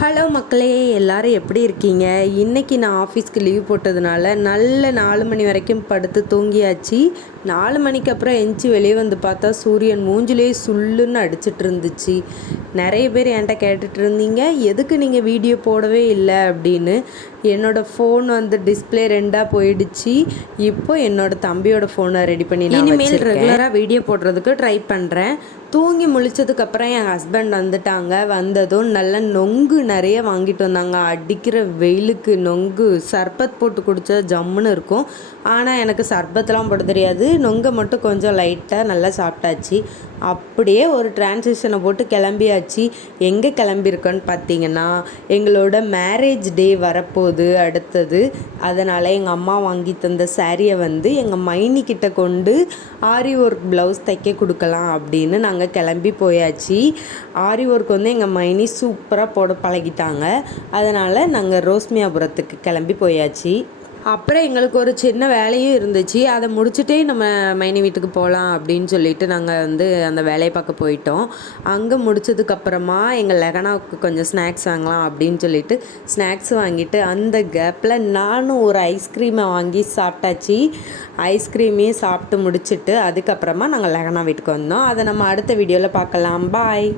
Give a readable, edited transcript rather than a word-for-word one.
Hello மக்களே, எல்லாரும் எப்படி இருக்கீங்க? இன்றைக்கி நான் ஆஃபீஸ்க்கு லீவ் போட்டதுனால நல்ல 4 மணி வரைக்கும் படுத்து தூங்கியாச்சு. 4 மணிக்கு அப்புறம் எந்திச்சி வெளியே வந்து பார்த்தா சூரியன் மூஞ்சிலே சுள்ளுன்னு அடிச்சிட்டு இருந்துச்சு. நிறைய பேர் என்கிட்ட கேட்டுட்டு இருந்தீங்க, எதுக்கு நீங்கள் வீடியோ போடவே இல்லை அப்படின்னு. என்னோடய ஃபோன் வந்து டிஸ்பிளே 2ஆக போயிடுச்சு. இப்போ என்னோடய தம்பியோட ஃபோனை ரெடி பண்ணி நான் இனிமேல் ரெகுலராக வீடியோ போடுறதுக்கு ட்ரை பண்ணுறேன். தூங்கி முழிச்சதுக்கப்புறம் என் ஹஸ்பண்ட் வந்துட்டாங்க. வந்ததும் நல்லா நொங்கு நிறைய வாங்கிட்டு வந்தாங்க. அடிக்கிற வெயிலுக்கு நொங்கு சர்பத் போட்டு குடித்தா ஜம்முன்னு இருக்கும். ஆனால் எனக்கு சர்பத்லாம் போட தெரியாது. நொங்கை மட்டும் கொஞ்சம் லைட்டாக நல்லா சாப்பிட்டாச்சு. அப்படியே ஒரு டிரான்சிஷனை போட்டு கிளம்பியாச்சு. எங்கே கிளம்பியிருக்கோன்னு பார்த்தீங்கன்னா, எங்களோட மேரேஜ் டே வரப்போகுது அடுத்தது. அதனால் எங்கள் அம்மா வாங்கி தந்த சாரியை வந்து எங்கள் மைனிக்கிட்ட கொண்டு ஆரி ஒர்க் ப்ளவுஸ் தைக்க கொடுக்கலாம் அப்படின்னு நாங்கள் கிளம்பி போயாச்சு. ஆரி ஒர்க் வந்து எங்கள் மைனி சூப்பராக போட பழகிட்டாங்க. அதனால் நாங்கள் ரோஸ்மியாபுரத்துக்கு கிளம்பி போயாச்சு. அப்புறம் எங்களுக்கு ஒரு சின்ன வேலையும் இருந்துச்சு. அதை முடிச்சுட்டே நம்ம மைனி வீட்டுக்கு போகலாம் அப்படின்னு சொல்லிட்டு நாங்கள் வந்து அந்த வேலையை பார்க்க போயிட்டோம். அங்கே முடிச்சதுக்கப்புறமா எங்கள் லெகனாவுக்கு கொஞ்சம் ஸ்நாக்ஸ் வாங்கலாம் அப்படின்னு சொல்லிட்டு ஸ்நாக்ஸ் வாங்கிட்டு அந்த கேப்பில் நானும் ஒரு ஐஸ்கிரீமை வாங்கி சாப்பிட்டாச்சு. ஐஸ்கிரீமையும் சாப்பிட்டு முடிச்சுட்டு அதுக்கப்புறமா நாங்கள் லெகனா வீட்டுக்கு வந்தோம். அதை நம்ம அடுத்த வீடியோவில் பார்க்கலாம். பாய்.